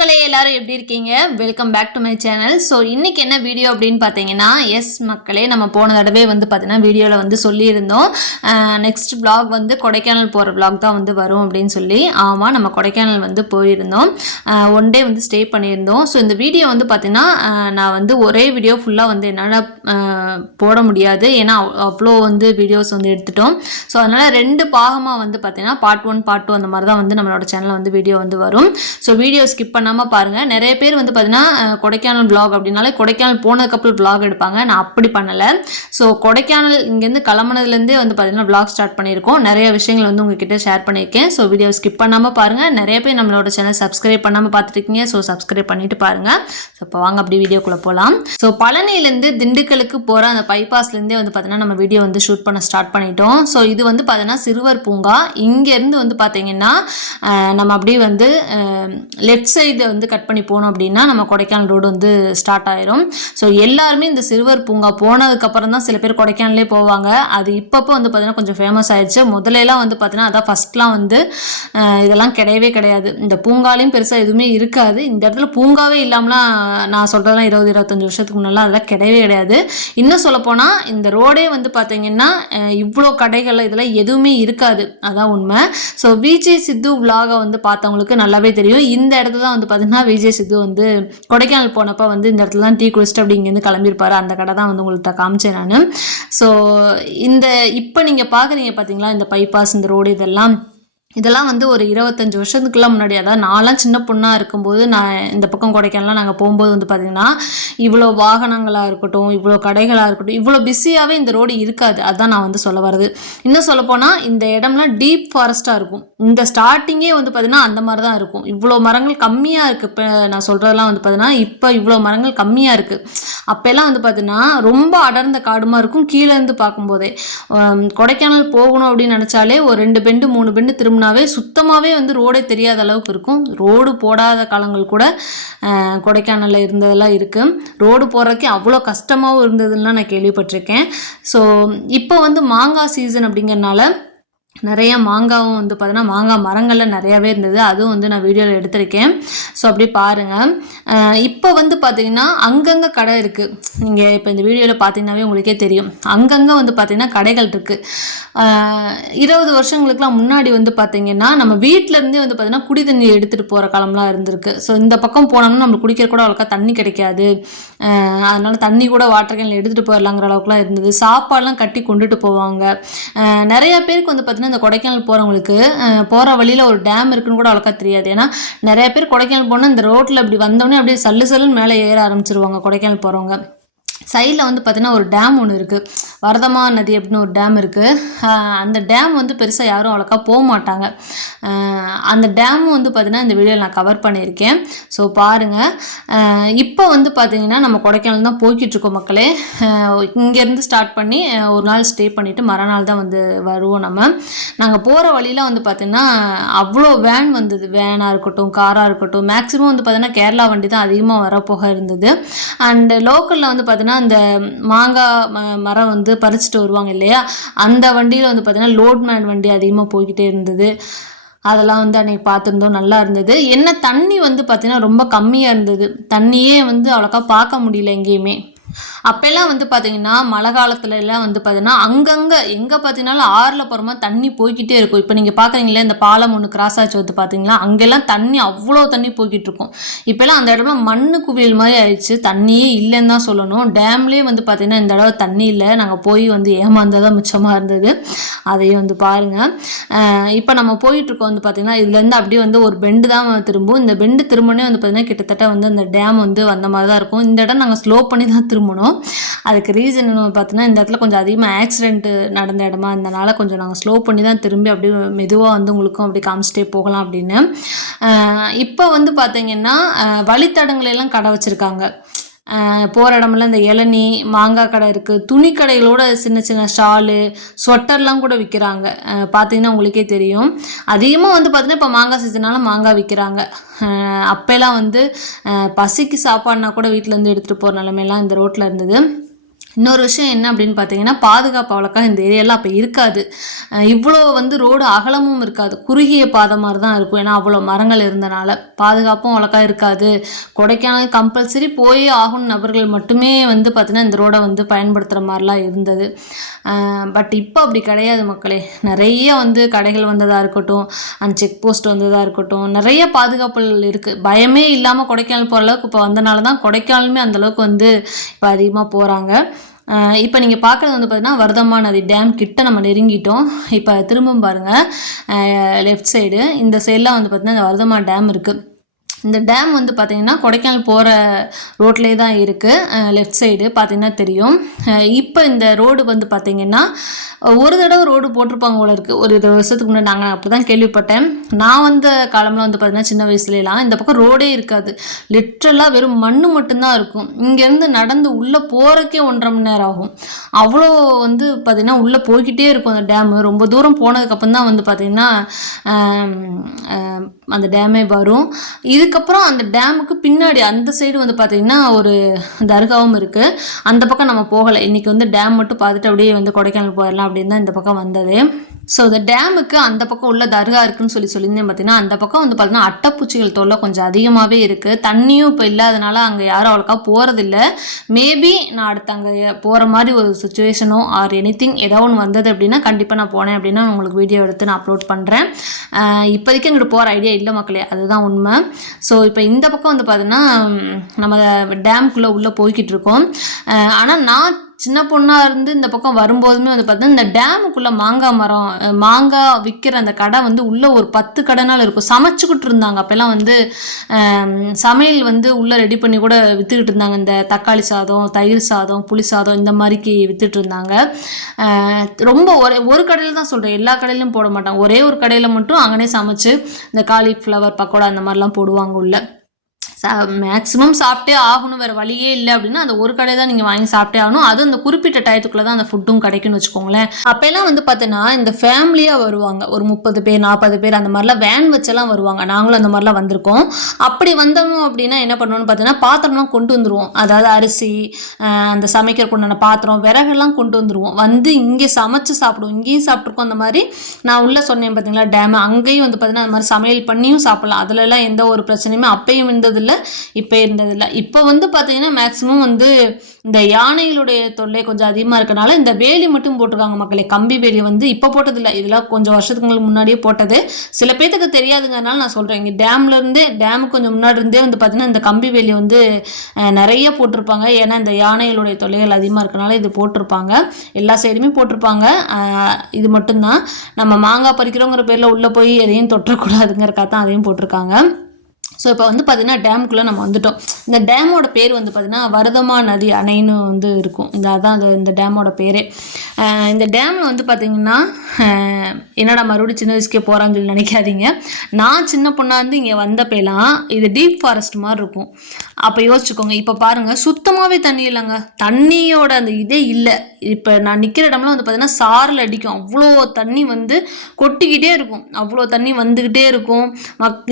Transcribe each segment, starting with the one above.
மக்களே எல்லாரும் எப்படி இருக்கீங்க? Welcome back to my channel. So இன்னைக்கு என்ன வீடியோ அப்படின்னு பார்த்தீங்கன்னா, எஸ் மக்களே, நம்ம போன தடவை வந்து பார்த்தீங்கன்னா வீடியோவில் வந்து சொல்லியிருந்தோம், நெக்ஸ்ட் vlog வந்து கொடைக்கானல் போகிற vlog தான் வந்து வரும் அப்படின்னு சொல்லி. ஆமாம், நம்ம கொடைக்கானல் வந்து போயிருந்தோம், ஒன் டே வந்து ஸ்டே பண்ணியிருந்தோம். ஸோ இந்த வீடியோ வந்து பார்த்தீங்கன்னா நான் வந்து ஒரே வீடியோ ஃபுல்லாக வந்து என்னால் போட முடியாது, ஏன்னா அவ்வளோ வந்து வீடியோஸ் வந்து எடுத்துட்டோம். ஸோ அதனால் ரெண்டு பாகமாக வந்து பார்த்தீங்கன்னா பார்ட் 1 பார்ட் 2 அந்த மாதிரி தான் வந்து நம்மளோட சேனலில் வந்து வீடியோ வந்து வரும். ஸோ வீடியோ ஸ்கிப் பண்ணாமல் பாருங்கள். நிறைய பேர் வந்து பார்த்தீங்கன்னா கொடைக்கானல் vlog அப்படின்னாலே கொடைக்கானல் போனதுக்கப்புறம் vlog எடுப்பாங்க. நான் அப்படி பண்ணலை. ஸோ கொடைக்கானல் இங்கேருந்து கிளம்புனதுலேருந்தே வந்து பார்த்தீங்கன்னா vlog ஸ்டார்ட் பண்ணியிருக்கோம். நிறைய விஷயங்கள் வந்து உங்ககிட்ட ஷேர் பண்ணியிருக்கேன். ஸோ வீடியோ ஸ்கிப் பண்ணாமல் பாருங்கள். நிறைய பேர் நம்மளோட சேனல் சப்ஸ்கிரைப் பண்ணாமல் பார்த்துருக்கீங்க. ஸோ சப்ஸ்கிரைப் பண்ணிட்டு பாருங்கள். ஸோ இப்போ வாங்க அப்படி வீடியோக்குள்ளே போகலாம். ஸோ பழனியிலேருந்து திண்டுக்கலுக்கு போகிற அந்த பைபாஸ்லேருந்தே வந்து பார்த்தீங்கன்னா நம்ம வீடியோ வந்து ஷூட் பண்ண ஸ்டார்ட் பண்ணிட்டோம். ஸோ இது வந்து பார்த்தீங்கன்னா சிறுவர் பூங்கா. இங்கேருந்து வந்து பார்த்தீங்கன்னா நம்ம அப்படியே வந்து லெஃப்ட் சைடு வந்து கட் பண்ணி போனோம் அப்படின்னா நம்ம கொடைக்கானல் ரோடு வந்து ஸ்டார்ட் ஆயிரும். ஸோ எல்லாருமே இந்த சிறுவர் பூங்கா போனதுக்கப்புறம் தான் சில பேர் கொடைக்கானலே போவாங்க. அது இப்பப்போ வந்து பார்த்தீங்கன்னா கொஞ்சம் ஃபேமஸ் ஆயிடுச்சு. முதலெல்லாம் வந்து பார்த்தீங்கன்னா அதான் ஃபஸ்ட்லாம் வந்து இதெல்லாம் கிடையவே கிடையாது. இந்த பூங்காலையும் பெருசாக எதுவுமே இருக்காது. இந்த இடத்துல பூங்காவே இல்லாமலாம் நான் சொல்கிறதெல்லாம் 20-25 வருஷத்துக்கு முன்னெல்லாம் அதெல்லாம் கிடையவே கிடையாது. இன்னும் சொல்லப்போனால் இந்த ரோடே வந்து பார்த்தீங்கன்னா இவ்வளோ கடைகள் இதெல்லாம் எதுவுமே இருக்காது, அதான் உண்மை. ஸோ விஜய் சித்து vlog வந்து பார்த்தவங்களுக்கு நல்லாவே தெரியும். இந்த இடத்துல தான் வந்து பார்த்தீங்கன்னா விஜய் சித்து வந்து கொடைக்கானல் போனப்போ வந்து இந்த இடத்துல தான் டீ குடிச்சிட்டு அப்படி இங்கேருந்து கிளம்பியிருப்பாரு. அந்த கடை தான் வந்து உங்களுக்கு காமிச்சேன் நான். ஸோ இந்த இப்போ நீங்கள் பார்க்குறீங்க பார்த்தீங்களா, இந்த பைபாஸ், இந்த ரோடு, இதெல்லாம் வந்து ஒரு 25 வருஷத்துக்குலாம் முன்னாடி, அதாவது நான்லாம் சின்ன பொண்ணாக இருக்கும்போது நான் இந்த பக்கம் கொடைக்கானலாம் நாங்கள் போகும்போது வந்து பார்த்திங்கன்னா இவ்வளோ வாகனங்களாக இருக்கட்டும், இவ்வளோ கடைகளாக இருக்கட்டும், இவ்வளோ பிஸியாகவே இந்த ரோடு இருக்காது. அதுதான் நான் வந்து சொல்ல வருது. இன்னும் சொல்லப்போனால் இந்த இடம்லாம் டீப் ஃபாரஸ்ட்டாக இருக்கும். இந்த ஸ்டார்டிங்கே வந்து பார்த்திங்கன்னா அந்த மாதிரி தான் இருக்கும். இவ்வளோ மரங்கள் கம்மியாக இருக்குது. இப்போ நான் சொல்கிறதெல்லாம் வந்து பார்த்தீங்கன்னா இப்போ இவ்வளோ மரங்கள் கம்மியாக இருக்குது. அப்போல்லாம் வந்து பார்த்தீங்கன்னா ரொம்ப அடர்ந்த காடுமாக இருக்கும். கீழேருந்து பார்க்கும்போதே கொடைக்கானல் போகணும் அப்படின்னு நினச்சாலே ஒரு 2 பெண்டு 3 பெண்டு திரும்பினாவே சுத்தமாகவே வந்து ரோடே தெரியாத அளவுக்கு இருக்கும். ரோடு போடாத காலங்கள் கூட கொடைக்கானலில் இருந்ததெல்லாம் இருக்குது. ரோடு போடுறதுக்கே அவ்வளோ கஷ்டமாகவும் இருந்ததுன்னா நான் கேள்விப்பட்டிருக்கேன். ஸோ இப்போ வந்து மாங்காய் சீசன் அப்படிங்கிறனால நிறைய மாங்காவும் வந்து பார்த்தீங்கன்னா மாங்காய் மரங்களில் நிறையாவே இருந்தது. அதுவும் வந்து நான் வீடியோவில் எடுத்திருக்கேன். ஸோ அப்படி பாருங்கள். இப்போ வந்து பார்த்தீங்கன்னா அங்கங்கே கடை இருக்குது. நீங்கள் இப்போ இந்த வீடியோவில் பார்த்தீங்கன்னாவே உங்களுக்கே தெரியும், அங்கங்கே வந்து பார்த்தீங்கன்னா கடைகள் இருக்குது. 20 வருஷங்களுக்குலாம் முன்னாடி வந்து பார்த்தீங்கன்னா நம்ம வீட்டிலேருந்தே வந்து பார்த்தீங்கன்னா குடி தண்ணி எடுத்துகிட்டு போகிற காலம்லாம் இருந்திருக்கு. ஸோ இந்த பக்கம் போனோம்னா நம்மளுக்கு குடிக்கிற கூட அவ்வளோக்கா தண்ணி கிடைக்காது. அதனால் தண்ணி கூட வாட்டர் கேனில் எடுத்துகிட்டு போயிடலாங்கிற அளவுக்குலாம் இருந்தது. சாப்பாடெலாம் கட்டி கொண்டுட்டு போவாங்க. நிறைய பேருக்கு வந்து பார்த்தீங்கன்னா இந்த கொடைக்கானல் போகிறவங்களுக்கு போகிற வழியில் ஒரு டேம் இருக்குன்னு கூட அவ்வளோக்கா தெரியாது. ஏன்னா நிறைய பேர் கொடைக்கானல் போனால் இந்த ரோட்டில் அப்படி வந்தோடனே அப்படியே சல்லுன்னு மேலே ஏற ஆரம்பிச்சிருவாங்க. கொடைக்கானல் போகிறவங்க சைடில் வந்து பார்த்திங்கன்னா ஒரு டேம் ஒன்று இருக்குது, வரதமா நதி அப்படின்னு ஒரு டேம் இருக்குது. அந்த டேம் வந்து பெருசாக யாரும் அவ்வளோக்கா போக மாட்டாங்க. அந்த டேம் வந்து பார்த்திங்கன்னா இந்த வீடியோவில் நான் கவர் பண்ணியிருக்கேன். ஸோ பாருங்கள். இப்போ வந்து பார்த்திங்கன்னா நம்ம கொடைக்கானல் தான் போய்கிட்ருக்கோம் மக்களே. இங்கேருந்து ஸ்டார்ட் பண்ணி ஒரு நாள் ஸ்டே பண்ணிவிட்டு மறுநாள் தான் வந்து வருவோம். நாங்கள் போகிற வழியில் வந்து பார்த்திங்கன்னா அவ்வளோ வேன் வந்தது. வேனாக இருக்கட்டும், காராக இருக்கட்டும், மேக்ஸிமம் வந்து பார்த்திங்கன்னா கேரளா வண்டி தான் அதிகமாக வரப்போக இருந்தது. அண்டு லோக்கலில் வந்து பார்த்திங்கன்னா இந்த மாங்காய் மரம் வந்து பறிச்சுட்டு வருவாங்க இல்லையா, அந்த வண்டியில் வந்து பார்த்திங்கன்னா லோட்மேன் வண்டி அதிகமாக போய்கிட்டே இருந்தது. அதெல்லாம் வந்து அன்றைக்கி பார்த்துருந்தோம், நல்லா இருந்தது. என்ன தண்ணி வந்து பார்த்திங்கன்னா ரொம்ப கம்மியாக இருந்தது. தண்ணியே வந்து அவ்வளோக்கா பார்க்க முடியல எங்கேயுமே. அப்போல்லாம் வந்து பார்த்திங்கன்னா மழை காலத்துலலாம் வந்து பார்த்திங்கன்னா அங்கங்கே எங்கே பார்த்திங்கனாலும் ஆறில் போகிறோமா தண்ணி போய்கிட்டே இருக்கும். இப்போ நீங்கள் பார்க்குறீங்களே இந்த பாலம் ஒன்று கிராஸ் ஆச்சு வந்து பார்த்திங்களா, அங்கெல்லாம் தண்ணி அவ்வளோ தண்ணி போய்கிட்டு இருக்கும். இப்போல்லாம் அந்த இடத்துல மண்ணு குவியல் மாதிரி ஆயிடுச்சு. தண்ணியே இல்லைன்னு தான் சொல்லணும். டேம்லேயே வந்து பார்த்திங்கன்னா இந்த தடவை தண்ணி இல்லை. நாங்கள் போய் வந்து ஏமாந்ததான் மிச்சமாக இருந்தது. அதையும் வந்து பாருங்கள். இப்போ நம்ம போயிட்டுருக்கோம் வந்து பார்த்திங்கன்னா இதுலேருந்து அப்படியே வந்து ஒரு பெண்டு தான் திரும்பும். இந்த பெண்டு திரும்பினே வந்து பார்த்திங்கன்னா கிட்டத்தட்ட வந்து அந்த டேம் வந்து வந்த மாதிரி தான் இருக்கும். இந்த இடம் நாங்கள் ஸ்லோ பண்ணி தான் திரும்பணும். அதுக்கு ரீசன் பார்த்தீங்கன்னா இந்த இடத்துல கொஞ்சம் அதிகமாக ஆக்சிடென்ட்டு நடந்த இடமா இருந்தனால கொஞ்சம் நாங்கள் ஸ்லோ பண்ணி தான் திரும்பி அப்படியே மெதுவாக வந்து உங்களுக்கும் அப்படி காமிச்சிட்டே போகலாம் அப்படின்னு. இப்போ வந்து பார்த்தீங்கன்னா வழித்தடங்களெல்லாம் கடை வச்சுருக்காங்க. போகிற இடமெல்லாம் இந்த இளநீ மாங்காய் கடை இருக்குது. துணி கடைகளோட சின்ன சின்ன ஷாலு ஸ்வெட்டர்லாம் கூட விற்கிறாங்க. பார்த்தீங்கன்னா உங்களுக்கே தெரியும். அதிகமாக வந்து பார்த்தீங்கன்னா இப்போ மாங்காய் சீசனால் மாங்காய் விற்கிறாங்க. அப்போல்லாம் வந்து பசிக்கு சாப்பாடுனா கூட வீட்டிலேருந்து எடுத்துகிட்டு போகிற நிலமையெல்லாம் இந்த ரோட்டில் இருந்தது. இன்னொரு விஷயம் என்ன அப்படின்னு பார்த்தீங்கன்னா, பாதுகாப்பு அவ்வளோக்கா இந்த ஏரியாலாம் அப்போ இருக்காது. இவ்வளோ வந்து ரோடு அகலமும் இருக்காது. குறுகிய பாதை மாதிரி தான் இருக்கும். ஏன்னா அவ்வளோ மரங்கள் இருந்தனால. பாதுகாப்பும் அவ்வளோக்கா இருக்காது. கொடைக்கானல் கம்பல்சரி போயே ஆகணும் நபர்கள் மட்டுமே வந்து பார்த்தீங்கன்னா, இந்த ரோடை வந்து பயன்படுத்துகிற மாதிரிலாம் இருந்தது. பட் இப்போ அப்படி கிடையாது மக்களே. நிறைய வந்து கடைகள் வந்ததாக இருக்கட்டும், அந்த செக் போஸ்ட் வந்ததாக இருக்கட்டும், நிறைய பாதுகாப்புகள் இருக்குது. பயமே இல்லாமல் கொடைக்கானல் போகிற அளவுக்கு இப்போ வந்தனால தான் கொடைக்கானலுமே அந்தளவுக்கு வந்து இப்போ அதிகமாக போகிறாங்க. இப்போ நீங்கள் பார்க்குறது வந்து பார்த்தீங்கன்னா வர்தமா நதி டேம் கிட்ட நம்ம நெருங்கிட்டோம். இப்போ திரும்பவும் பாருங்கள் லெஃப்ட் சைடு இந்த சைடெலாம் வந்து பார்த்தீங்கன்னா இந்த வர்தமா டேம் இருக்குது. இந்த டேம் வந்து பார்த்திங்கன்னா கொடைக்கானல் போகிற ரோட்லேயே தான் இருக்குது. லெஃப்ட் சைடு பார்த்திங்கன்னா தெரியும். இப்போ இந்த ரோடு வந்து பார்த்திங்கன்னா ஒரு தடவை ரோடு போட்டிருப்பாங்க போல இருக்குது. ஒரு 20 வருஷத்துக்கு முன்னாடி நாங்கள் அப்படி தான் கேள்விப்பட்டேன். நான் வந்த காலம்லாம் வந்து பார்த்திங்கன்னா சின்ன வயசுலாம் இந்த பக்கம் ரோடே இருக்காது. லிட்ரலாக வெறும் மண் மட்டும்தான் இருக்கும். இங்கேருந்து நடந்து உள்ளே போகிறக்கே 1.5 மணி நேரம் ஆகும். அவ்வளோ வந்து பார்த்திங்கன்னா உள்ளே போய்கிட்டே இருக்கும் அந்த டேமு. ரொம்ப தூரம் போனதுக்கப்புறம் தான் வந்து பார்த்திங்கன்னா அந்த டேமே வரும். இதுக்கப்புறம் அந்த டேமுக்கு பின்னாடி அந்த சைடு வந்து பார்த்திங்கன்னா ஒரு தர்காவும் இருக்குது. அந்த பக்கம் நம்ம போகலை. இன்றைக்கி வந்து டேம் மட்டும் பார்த்துட்டு அப்படியே வந்து கொடைக்கானல் போயிடலாம் அப்படின்னு தான் இந்த பக்கம் வந்தது. ஸோ இந்த டேமுக்கு அந்த பக்கம் உள்ள தர்கா இருக்குன்னு சொல்லியிருந்தேன் பார்த்தீங்கன்னா, அந்த பக்கம் வந்து பார்த்தீங்கன்னா அட்டைப்பூச்சிகள் தொல்லை கொஞ்சம் அதிகமாகவே இருக்குது. தண்ணியும் இப்போ இல்லாதனால அங்கே யாரும் அவ்வளோக்கா போகிறதில்ல. மேபி நான் அடுத்து அங்கே போகிற மாதிரி ஒரு சுச்சுவேஷனோ ஆர் எனிதிங் ஏதோ ஒன்று வந்தது அப்படின்னா கண்டிப்பாக நான் போனேன் அப்படின்னா உங்களுக்கு வீடியோ எடுத்து நான் அப்லோட் பண்ணுறேன். இப்போதைக்கு எங்கிட்ட போகிற ஐடியா இல்லை மக்களே, அதுதான் உண்மை. ஸோ இப்போ இந்த பக்கம் வந்து பார்த்தீங்கன்னா நம்ம டேம்குள்ளே உள்ளே போய்கிட்டு இருக்கோம். ஆனால் நான் சின்ன பொண்ணாக இருந்து இந்த பக்கம் வரும்போதுமே வந்து பார்த்தீங்கன்னா இந்த டேமுக்குள்ளே மாங்காய் மரம் மாங்காய் விற்கிற அந்த கடை வந்து உள்ளே ஒரு 10 கடைனாலும் இருக்கும். சமைச்சிக்கிட்டு இருந்தாங்க. அப்போல்லாம் வந்து சமையல் வந்து உள்ளே ரெடி பண்ணி கூட விற்றுக்கிட்டு இருந்தாங்க. இந்த தக்காளி சாதம், தயிர் சாதம், புளி சாதம் இந்த மாதிரிக்கு விற்றுட்டு இருந்தாங்க. ரொம்ப ஒரு கடையில் தான் சொல்கிறேன், எல்லா கடையிலும் போட மாட்டாங்க. ஒரே ஒரு கடையில் மட்டும் அங்கனே சமைச்சு இந்த காலிஃப்ளவர் பக்கோடா அந்த மாதிரிலாம் போடுவாங்க உள்ள. மேக்ஸிமம் சாப்பிட்டே ஆகணும், வேறு வழியே இல்லை அப்படின்னா அந்த ஒரு கடை தான் நீங்கள் வாங்கி சாப்பிட்டே ஆகணும். அதுவும் அந்த குறிப்பிட்ட டயத்துக்குள்ளே தான் அந்த ஃபுட்டும் கிடைக்குன்னு வச்சுக்கோங்களேன். அப்போல்லாம் வந்து பார்த்தீங்கன்னா இந்த ஃபேமிலியாக வருவாங்க. ஒரு 30 பேர் 40 பேர் அந்த மாதிரிலாம் வேன் வச்செல்லாம் வருவாங்க. நாங்களும் அந்த மாதிரிலாம் வந்திருக்கோம். அப்படி வந்தோம் அப்படின்னா என்ன பண்ணுவோம்னு பார்த்தீங்கன்னா பாத்திரம்லாம் கொண்டு வந்துடுவோம். அதாவது அரிசி, அந்த சமைக்கிறதுக்கு உண்டான பாத்திரம், விறகெல்லாம் கொண்டு வந்துடுவோம். வந்து இங்கே சமைச்சு சாப்பிடுவோம். இங்கேயும் சாப்பிட்ருக்கோம். அந்த மாதிரி நான் உள்ளே சொன்னேன் பார்த்தீங்களா டேம், அங்கேயும் வந்து பார்த்தீங்கன்னா அந்த மாதிரி சமையல் பண்ணியும் சாப்பிடலாம். அதுலலாம் எந்த ஒரு பிரச்சனையுமே அப்பயும் இருந்ததில்லை, இப்போ இருந்ததில்லை. இப்போ வந்து பார்த்தீங்கன்னா மேக்ஸிமம் வந்து இந்த யானைகளுடைய தொல்லை கொஞ்சம் அதிகமாக இருக்கனால இந்த வேலி மட்டும் போட்டிருக்காங்க மக்களே. கம்பி வேலி வந்து இப்போ போட்டதில்லை, இதெல்லாம் கொஞ்சம் வருஷத்துக்கு முன்னாடியே போட்டது. சில பேத்துக்கு தெரியாதுங்கிறதுனால நான் சொல்கிறேன். இங்கே டேமுக்கு கொஞ்சம் முன்னாடி இருந்தே வந்து பார்த்தீங்கன்னா இந்த கம்பி வேலி வந்து நிறைய போட்டிருப்பாங்க. ஏன்னா இந்த யானைகளுடைய தொல்லைகள் அதிகமாக இருக்கனால இது போட்டிருப்பாங்க. எல்லா சைடுமே போட்டிருப்பாங்க. இது மட்டும்தான் நம்ம மாங்காய் பறிக்கிறோங்கிற பேரில் உள்ளே போய் எதையும் தொட்டக்கூடாதுங்கிறக்காக தான் அதையும் போட்டிருக்காங்க. ஸோ இப்போ வந்து பார்த்திங்கன்னா டேமுக்குள்ளே நம்ம வந்துட்டோம். இந்த டேமோட பேர் வந்து பார்த்திங்கன்னா வர்தமா நதி அணைன்னு வந்து இருக்கும். அதான் இந்த டேமோட பேரே. இந்த டேமில் வந்து பார்த்திங்கன்னா என்னடா மறுபடியும் சின்ன வயசுக்கே போகிறான்னு சொல்லி நினைக்காதீங்க. நான் சின்ன பொண்ணாக இருந்து இங்கே வந்தப்பெல்லாம் இது டீப் ஃபாரஸ்ட் மாதிரி இருக்கும். அப்போ யோசிச்சுக்கோங்க. இப்போ பாருங்கள் சுத்தமாகவே தண்ணி இல்லைங்க. தண்ணியோட அந்த இதே இல்லை. இப்போ நான் நிற்கிற இடம்லாம் வந்து பார்த்திங்கன்னா சாரல் அடிக்கும். அவ்வளோ தண்ணி வந்து கொட்டிக்கிட்டே இருக்கும். அவ்வளோ தண்ணி வந்துக்கிட்டே இருக்கும்.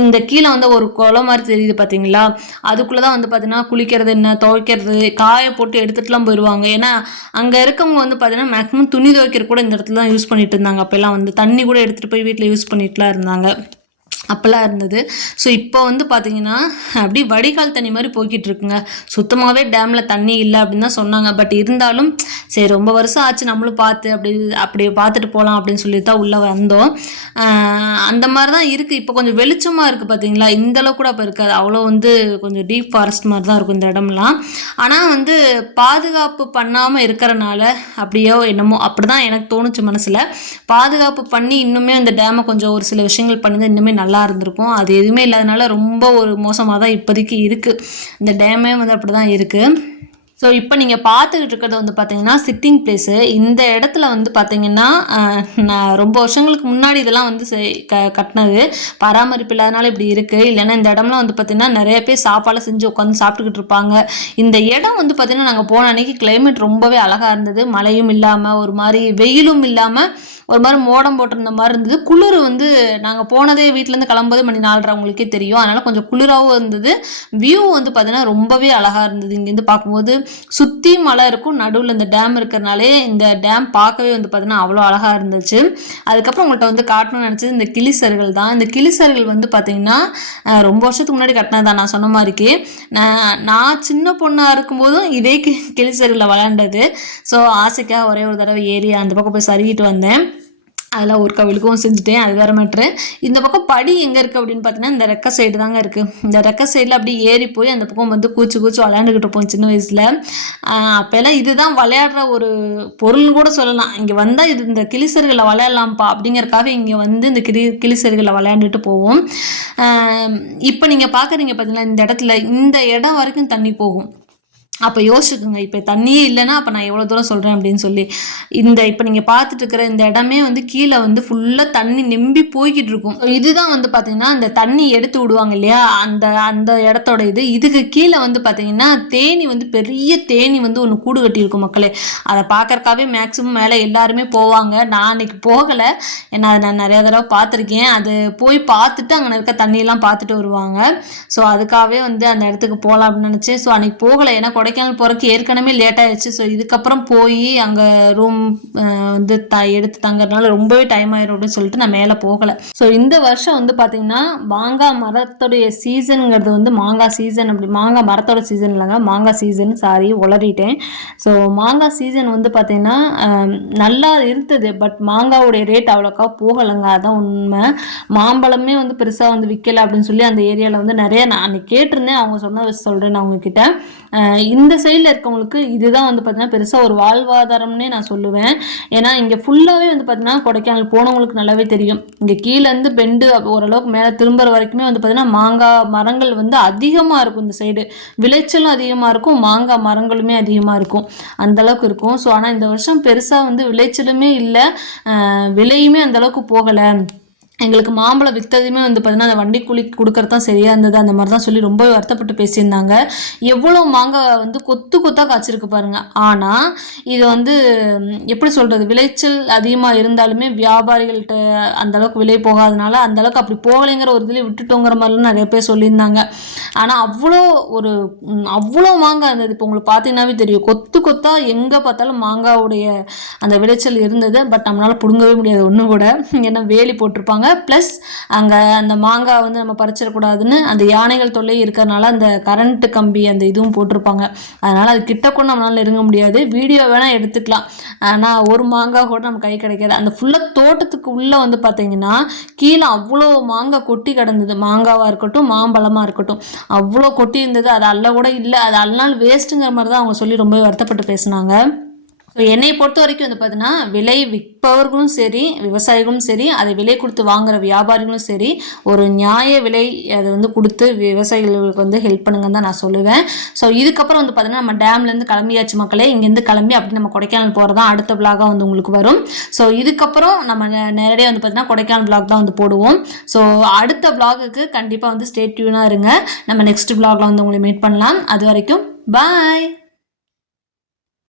இந்த கீழே வந்து ஒரு குளம் மாதிரி தெரியுது பார்த்தீங்களா, அதுக்குள்ளே தான் வந்து பார்த்தீங்கன்னா குளிக்கிறது என்ன, துவைக்கிறது, காய போட்டு எடுத்துகிட்டுலாம் போயிடுவாங்க. ஏன்னா அங்கே இருக்கவங்க வந்து பார்த்தீங்கன்னா மேக்ஸிமம் துணி துவைக்கிற கூட இந்த இடத்துல தான் யூஸ் பண்ணிட்டு இருந்தாங்க. அப்போல்லாம் வந்து தண்ணி கூட எடுத்துகிட்டு போய் வீட்டில் யூஸ் பண்ணிட்டுலாம் இருந்தாங்க. அப்போல்லாம் இருந்தது. ஸோ இப்போ வந்து பார்த்தீங்கன்னா அப்படி வடிகால் தண்ணி மாதிரி போய்கிட்டு இருக்குங்க. சுத்தமாகவே டேமில் தண்ணி இல்லை அப்படின்னு தான் சொன்னாங்க. பட் இருந்தாலும் சரி ரொம்ப வருஷம் ஆச்சு நம்மளும் பார்த்து அப்படி பார்த்துட்டு போகலாம் அப்படின்னு சொல்லி தான் உள்ளே வந்தோம். அந்த மாதிரி தான் இருக்குது. இப்போ கொஞ்சம் வெளிச்சமாக இருக்குது பார்த்தீங்களா, இந்தளவு கூட அப்போ இருக்காது. அவ்வளோ வந்து கொஞ்சம் டீப் ஃபாரஸ்ட் மாதிரி தான் இருக்கும் இந்த இடம்லாம். ஆனால் வந்து பாதுகாப்பு பண்ணாமல் இருக்கிறனால அப்படியோ என்னமோ அப்படி தான் எனக்கு தோணுச்சு மனசில். பாதுகாப்பு பண்ணி இன்னுமே அந்த டேமை கொஞ்சம் ஒரு சில விஷயங்கள் பண்ணி தான் இன்னுமே நல்லா இருந்திருக்கும். அது எதுவுமே இல்லாதனால ரொம்ப ஒரு மோசமாக தான் இப்போதைக்கு இருக்குது. இந்த டேமே வந்து அப்படி தான் இருக்குது. ஸோ இப்போ நீங்கள் பார்த்துக்கிட்டு இருக்கிறது வந்து பார்த்தீங்கன்னா சிட்டிங் பிளேஸு. இந்த இடத்துல வந்து பார்த்தீங்கன்னா நான் ரொம்ப வருஷங்களுக்கு முன்னாடி இதெல்லாம் வந்து கட்டினது. பராமரிப்பு இல்லாதனால இப்படி இருக்குது. இல்லைன்னா இந்த இடம்லாம் வந்து பார்த்திங்கன்னா நிறைய பேர் சாப்பாடு செஞ்சு உட்காந்து சாப்பிட்டுக்கிட்டு இருப்பாங்க. இந்த இடம் வந்து பார்த்திங்கன்னா நாங்கள் போன அன்றைக்கி கிளைமேட் ரொம்பவே அழகாக இருந்தது. மழையும் இல்லாமல் ஒரு மாதிரி வெயிலும் இல்லாமல் ஒரு மாதிரி மோடம் போட்டிருந்த மாதிரி இருந்தது. குளிர் வந்து நாங்கள் போனதே வீட்டிலேருந்து கிளம்போதே மணி 4:30 உங்களுக்கே தெரியும். அதனால் கொஞ்சம் குளிராகவும் இருந்தது. வியூ வந்து பார்த்திங்கன்னா ரொம்பவே அழகாக இருந்தது. இங்கேருந்து பார்க்கும்போது சுற்றி மலை இருக்கும், நடுவில் இந்த டேம் இருக்கிறனாலே இந்த டேம் பார்க்கவே வந்து பார்த்தீங்கன்னா அவ்வளோ அழகாக இருந்துச்சு. அதுக்கப்புறம் உங்கள்கிட்ட வந்து காட்டணும்னு நினச்சது இந்த கிளிசர்கள் தான். இந்த கிளிசர்கள் வந்து பார்த்தீங்கன்னா ரொம்ப வருஷத்துக்கு முன்னாடி கட்டினது தான். நான் சொன்ன மாதிரிக்கு நான் சின்ன பொண்ணாக இருக்கும்போதும் இதே கிளிசர்களில் விளையாண்டது. ஸோ ஆசைக்காக ஒரே ஒரு தடவை ஏறி அந்த பக்கம் போய் சருகிட்டு வந்தேன். அதெல்லாம் ஒர்க்கா விழுக்கவும் செஞ்சுட்டேன். அது வேறு மேட்ரு. இந்த பக்கம் படி எங்கே இருக்குது அப்படின்னு பார்த்தீங்கன்னா இந்த ரெக்க சைடு தாங்க இருக்குது. இந்த ரெக்க சைடில் அப்படியே ஏறி போய் அந்த பக்கம் வந்து கூச்சு விளையாண்டுக்கிட்டு இருப்போம் சின்ன வயசில். அப்போல்லாம் இதுதான் விளையாடுற ஒரு பொருள்னு கூட சொல்லலாம். இங்கே வந்தால் இது இந்த கிளிசர்களில் விளையாடலாம்ப்பா அப்படிங்கிறக்காக இங்கே வந்து இந்த கிளிசர்களில் விளையாண்டுட்டு போவோம். இப்போ நீங்கள் பார்க்குறீங்க பார்த்தீங்களா, இந்த இடம் வரைக்கும் தண்ணி போகும். அப்போ யோசிச்சுக்குங்க, இப்போ தண்ணியே இல்லைன்னா அப்போ நான் எவ்வளோ தூரம் சொல்கிறேன் அப்படின்னு சொல்லி. இப்போ நீங்கள் பார்த்துட்டு இருக்கிற இந்த இடமே வந்து கீழே வந்து ஃபுல்லாக தண்ணி நம்பி போய்கிட்டு இருக்கும். இதுதான் வந்து பார்த்தீங்கன்னா இந்த தண்ணி எடுத்து விடுவாங்க இல்லையா, அந்த இடத்தோட இதுக்கு கீழே வந்து பார்த்தீங்கன்னா தேனி வந்து பெரிய தேனி வந்து ஒன்று கூடு கட்டியிருக்கும் மக்களே. அதை பார்க்கறக்காவே மேக்ஸிமம் மேலே எல்லாருமே போவாங்க. நான் அன்றைக்கி போகலை, ஏன்னா அதை நான் நிறையா தடவை பார்த்துருக்கேன். அது போய் பார்த்துட்டு அங்கே இருக்க தண்ணியெல்லாம் பார்த்துட்டு வருவாங்க. ஸோ அதுக்காகவே வந்து அந்த இடத்துக்கு போகலாம் அப்படின்னு நினச்சேன். ஸோ அன்றைக்கி போகலை, ஏன்னா கொடைக்கானல் போகிறதுக்கு ஏற்கனவே லேட் ஆயிடுச்சு. ஸோ இதுக்கப்புறம் போய் அங்கே ரூம் வந்து எடுத்து தங்குறதுனால ரொம்பவே டைம் ஆயிரும் அப்படின்னு சொல்லிட்டு நான் மேலே போகலை. ஸோ இந்த வருஷம் வந்து பார்த்தீங்கன்னா மாங்காய் மரத்தோடைய சீசனுங்கிறது வந்து மாங்காய் சீசன், அப்படி மாங்காய் மரத்தோட சீசன் இல்லைங்க, மாங்காய் சீசன், சாரி உளறிட்டேன். ஸோ மாங்காய் சீசன் வந்து பார்த்தீங்கன்னா நல்லா இருந்தது. பட் மாங்காவுடைய ரேட் அவ்வளோக்கா போகலைங்க, அதான் உண்மை. மாம்பழமே வந்து பெருசாக வந்து விற்கலை அப்படின்னு சொல்லி அந்த ஏரியாவில் வந்து நிறைய நான் அன்னைக்கு கேட்டிருந்தேன். அவங்க சொன்ன சொல்கிறேன் நான் அவங்கக்கிட்ட. இந்த சைடில் இருக்கவங்களுக்கு இதுதான் வந்து பார்த்தீங்கன்னா பெருசாக ஒரு வாழ்வாதாரம்னே நான் சொல்லுவேன். ஏன்னா இங்கே ஃபுல்லாகவே வந்து பார்த்தீங்கன்னா கொடைக்கானல் போனவங்களுக்கு நல்லாவே தெரியும். இங்கே கீழேருந்து பெண்டு ஓரளவுக்கு மேலே திரும்புற வரைக்குமே வந்து பார்த்தீங்கன்னா மாங்காய் மரங்கள் வந்து அதிகமாக இருக்கும். இந்த சைடு விளைச்சலும் அதிகமாக இருக்கும், மாங்காய் மரங்களுமே அதிகமாக இருக்கும், அந்தளவுக்கு இருக்கும். ஸோ ஆனால் இந்த வருஷம் பெருசாக வந்து விளைச்சலுமே இல்லை, விலையுமே அந்தளவுக்கு போகலை. எங்களுக்கு மாம்பழம் விற்றதுமே வந்து பார்த்தீங்கன்னா அந்த வண்டி கூலி கொடுக்கறது தான் சரியாக இருந்தது, அந்த மாதிரி தான் சொல்லி ரொம்ப வருத்தப்பட்டு பேசியிருந்தாங்க. எவ்வளோ மாங்காய் வந்து கொத்து கொத்தாக காய்ச்சிருக்கு பாருங்கள். ஆனால் இது வந்து எப்படி சொல்கிறது, விளைச்சல் அதிகமாக இருந்தாலுமே வியாபாரிகள்கிட்ட அந்தளவுக்கு விலை போகாதனால அந்தளவுக்கு அப்படி போகலைங்கிற ஒரு இதில் விட்டுட்டோங்கிற மாதிரிலாம் நிறைய பேர் சொல்லியிருந்தாங்க. ஆனால் அவ்வளோ மாங்காய் இருந்தது. இப்போ உங்களுக்கு பார்த்தீங்கன்னாவே தெரியும், கொத்து கொத்தாக எங்கே பார்த்தாலும் மாங்காவுடைய அந்த விளைச்சல் இருந்தது. பட் நம்மளால் பிடுங்கவே முடியாது ஒன்று கூட, ஏன்னா வேலி போட்டிருப்பாங்க. ப்ளஸ் அங்கே அந்த மாங்காய் வந்து நம்ம பறிச்சிடக்கூடாதுன்னு அந்த யானைகள் தொல்லை இருக்கிறதுனால அந்த கரண்ட் கம்பி அந்த இதுவும் போட்டிருப்பாங்க. அதனால் அது கிட்ட கூட நம்மளால நெருங்க முடியாது. வீடியோ வேணால் எடுத்துக்கலாம், ஆனால் ஒரு மாங்காய் கூட நம்ம கை கிடைக்காது. அந்த ஃபுல்லாக தோட்டத்துக்கு உள்ளே வந்து பார்த்தீங்கன்னா கீழே அவ்வளோ மாங்காய் கொட்டி கிடந்தது. மாங்காவாக இருக்கட்டும் மாம்பழமாக இருக்கட்டும் அவ்வளோ கொட்டி இருந்தது. அது அல்ல கூட இல்லை, அது அல்லனாலும் வேஸ்ட்டுங்கிற மாதிரி தான் அவங்க சொல்லி ரொம்ப வருத்தப்பட்டு பேசினாங்க. ஸோ என்னை பொறுத்த வரைக்கும் வந்து பார்த்தீங்கன்னா விலை விற்பவர்களும் சரி விவசாயிகளும் சரி அதை விலை கொடுத்து வாங்குகிற வியாபாரிகளும் சரி ஒரு நியாய விலை அதை வந்து கொடுத்து விவசாயிகளுக்கு வந்து ஹெல்ப் பண்ணுங்கன்னு தான் நான் சொல்லுவேன். ஸோ இதுக்கப்புறம் வந்து பார்த்தீங்கன்னா நம்ம டேம்லேருந்து கிளம்பியாச்சு மக்களே. இங்கேருந்து கிளம்பி அப்படி நம்ம கொடைக்கானல் போகிறது தான் அடுத்த விளாகாக வந்து உங்களுக்கு வரும். ஸோ இதுக்கப்புறம் நம்ம நேரடியாக வந்து பார்த்தீங்கன்னா கொடைக்கானல் விளாக் தான் வந்து போடுவோம். ஸோ அடுத்த விளாகுக்கு கண்டிப்பாக வந்து ஸ்டே டியூனாக இருங்க. நம்ம நெக்ஸ்ட் விளாகில் வந்து உங்களை மீட் பண்ணலாம். அது வரைக்கும் பாய்.